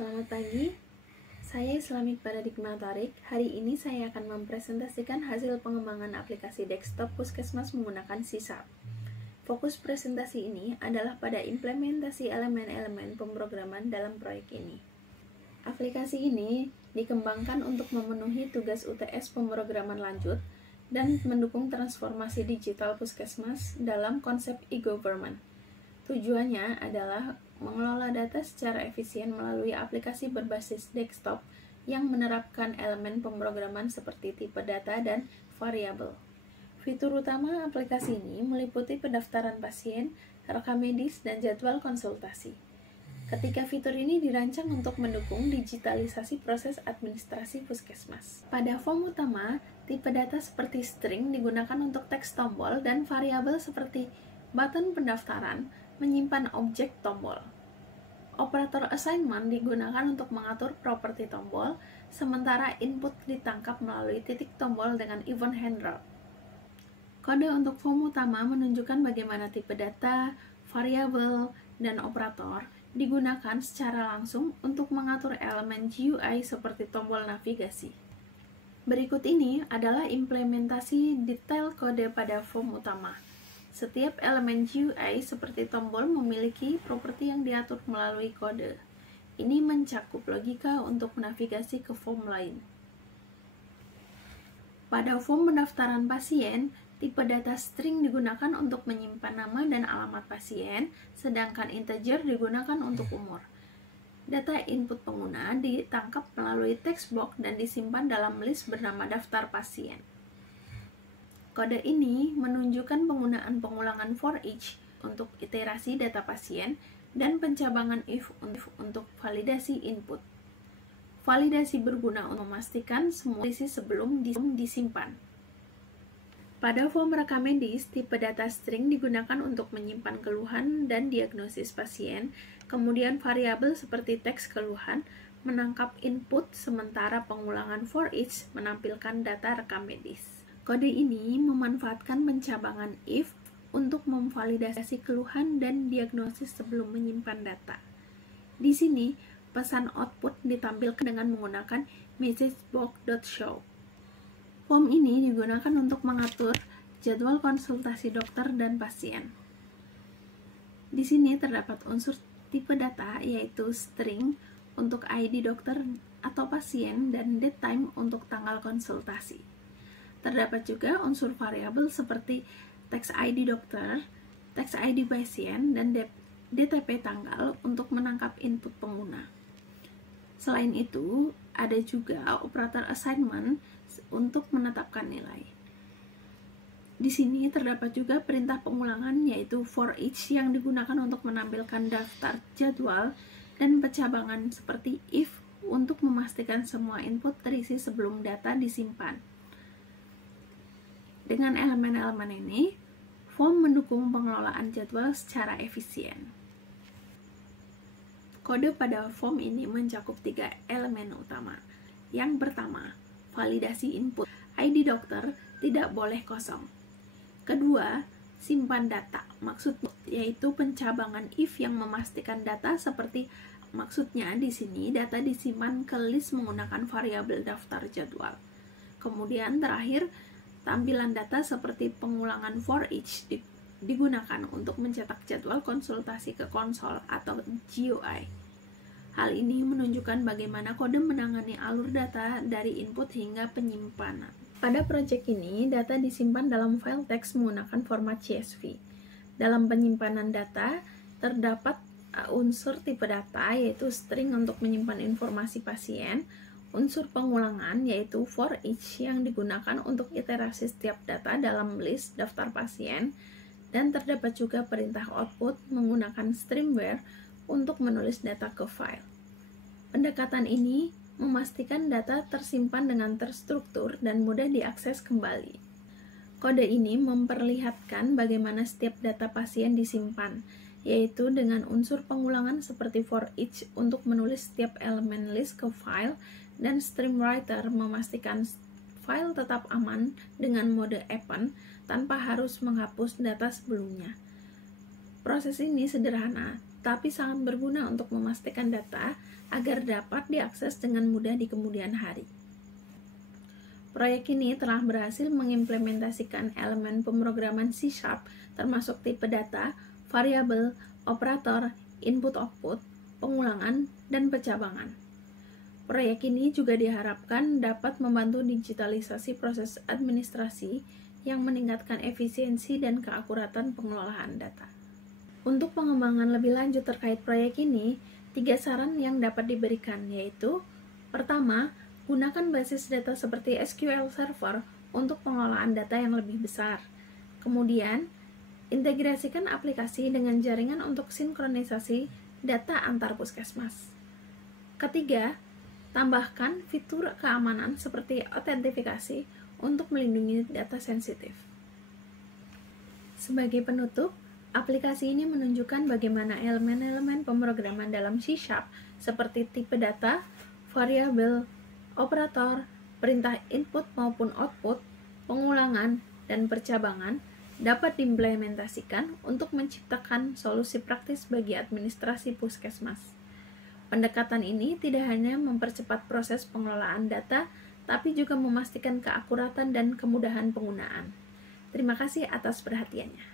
Selamat pagi, saya Islamic Paradigma Tarik. Hari ini saya akan mempresentasikan hasil pengembangan aplikasi desktop Puskesmas menggunakan C#. Fokus presentasi ini adalah pada implementasi elemen-elemen pemrograman dalam proyek ini. Aplikasi ini dikembangkan untuk memenuhi tugas UTS pemrograman lanjut dan mendukung transformasi digital Puskesmas dalam konsep e-government. Tujuannya adalah mengelola data secara efisien melalui aplikasi berbasis desktop yang menerapkan elemen pemrograman seperti tipe data dan variabel. Fitur utama aplikasi ini meliputi pendaftaran pasien, rekam medis, dan jadwal konsultasi. Ketika fitur ini dirancang untuk mendukung digitalisasi proses administrasi puskesmas. Pada form utama, tipe data seperti string digunakan untuk teks tombol dan variabel seperti button pendaftaran menyimpan objek tombol. Operator assignment digunakan untuk mengatur properti tombol, sementara input ditangkap melalui titik tombol dengan event handler. Kode untuk form utama menunjukkan bagaimana tipe data, variabel, dan operator digunakan secara langsung untuk mengatur elemen GUI seperti tombol navigasi. Berikut ini adalah implementasi detail kode pada form utama. Setiap elemen GUI seperti tombol memiliki properti yang diatur melalui kode. Ini mencakup logika untuk navigasi ke form lain. Pada form pendaftaran pasien, tipe data string digunakan untuk menyimpan nama dan alamat pasien, sedangkan integer digunakan untuk umur. Data input pengguna ditangkap melalui text box dan disimpan dalam list bernama daftar pasien. Kode ini menunjukkan penggunaan pengulangan for each untuk iterasi data pasien dan pencabangan if untuk validasi input. Validasi berguna untuk memastikan semua isi sebelum disimpan. Pada form rekam medis, tipe data string digunakan untuk menyimpan keluhan dan diagnosis pasien, kemudian variabel seperti teks keluhan menangkap input, sementara pengulangan for each menampilkan data rekam medis. Kode ini memanfaatkan pencabangan if untuk memvalidasi keluhan dan diagnosis sebelum menyimpan data. Di sini, pesan output ditampilkan dengan menggunakan messagebox.show. Form ini digunakan untuk mengatur jadwal konsultasi dokter dan pasien. Di sini terdapat unsur tipe data yaitu string untuk ID dokter atau pasien dan date time untuk tanggal konsultasi. Terdapat juga unsur variabel seperti teks ID dokter, teks ID pasien, dan DTP tanggal untuk menangkap input pengguna. Selain itu, ada juga operator assignment untuk menetapkan nilai. Di sini terdapat juga perintah pengulangan yaitu for each yang digunakan untuk menampilkan daftar jadwal dan pencabangan seperti if untuk memastikan semua input terisi sebelum data disimpan. Dengan elemen-elemen ini, form mendukung pengelolaan jadwal secara efisien. Kode pada form ini mencakup 3 elemen utama. Yang pertama, validasi input. ID dokter tidak boleh kosong. Kedua, simpan data. Maksudnya yaitu pencabangan if yang memastikan data seperti maksudnya di sini data disimpan ke list menggunakan variabel daftar jadwal. Kemudian terakhir, tampilan data seperti pengulangan for each digunakan untuk mencetak jadwal konsultasi ke konsol atau GUI. Hal ini menunjukkan bagaimana kode menangani alur data dari input hingga penyimpanan. Pada proyek ini, data disimpan dalam file teks menggunakan format CSV. Dalam penyimpanan data, terdapat unsur tipe data yaitu string untuk menyimpan informasi pasien, unsur pengulangan yaitu for each yang digunakan untuk iterasi setiap data dalam list daftar pasien, dan terdapat juga perintah output menggunakan streamware untuk menulis data ke file. Pendekatan ini memastikan data tersimpan dengan terstruktur dan mudah diakses kembali. Kode ini memperlihatkan bagaimana setiap data pasien disimpan, yaitu dengan unsur pengulangan seperti for each untuk menulis setiap elemen list ke file, dan streamwriter memastikan file tetap aman dengan mode append tanpa harus menghapus data sebelumnya. Proses ini sederhana, tapi sangat berguna untuk memastikan data agar dapat diakses dengan mudah di kemudian hari. Proyek ini telah berhasil mengimplementasikan elemen pemrograman C# termasuk tipe data, variabel, operator, input-output, pengulangan, dan pencabangan. Proyek ini juga diharapkan dapat membantu digitalisasi proses administrasi yang meningkatkan efisiensi dan keakuratan pengelolaan data. Untuk pengembangan lebih lanjut terkait proyek ini, 3 saran yang dapat diberikan yaitu: pertama, gunakan basis data seperti SQL Server untuk pengelolaan data yang lebih besar. Kemudian, integrasikan aplikasi dengan jaringan untuk sinkronisasi data antar puskesmas. Ketiga, tambahkan fitur keamanan seperti autentifikasi untuk melindungi data sensitif. Sebagai penutup, aplikasi ini menunjukkan bagaimana elemen-elemen pemrograman dalam C# seperti tipe data, variabel, operator, perintah input maupun output, pengulangan, dan percabangan dapat diimplementasikan untuk menciptakan solusi praktis bagi administrasi puskesmas. Pendekatan ini tidak hanya mempercepat proses pengelolaan data, tapi juga memastikan keakuratan dan kemudahan penggunaan. Terima kasih atas perhatiannya.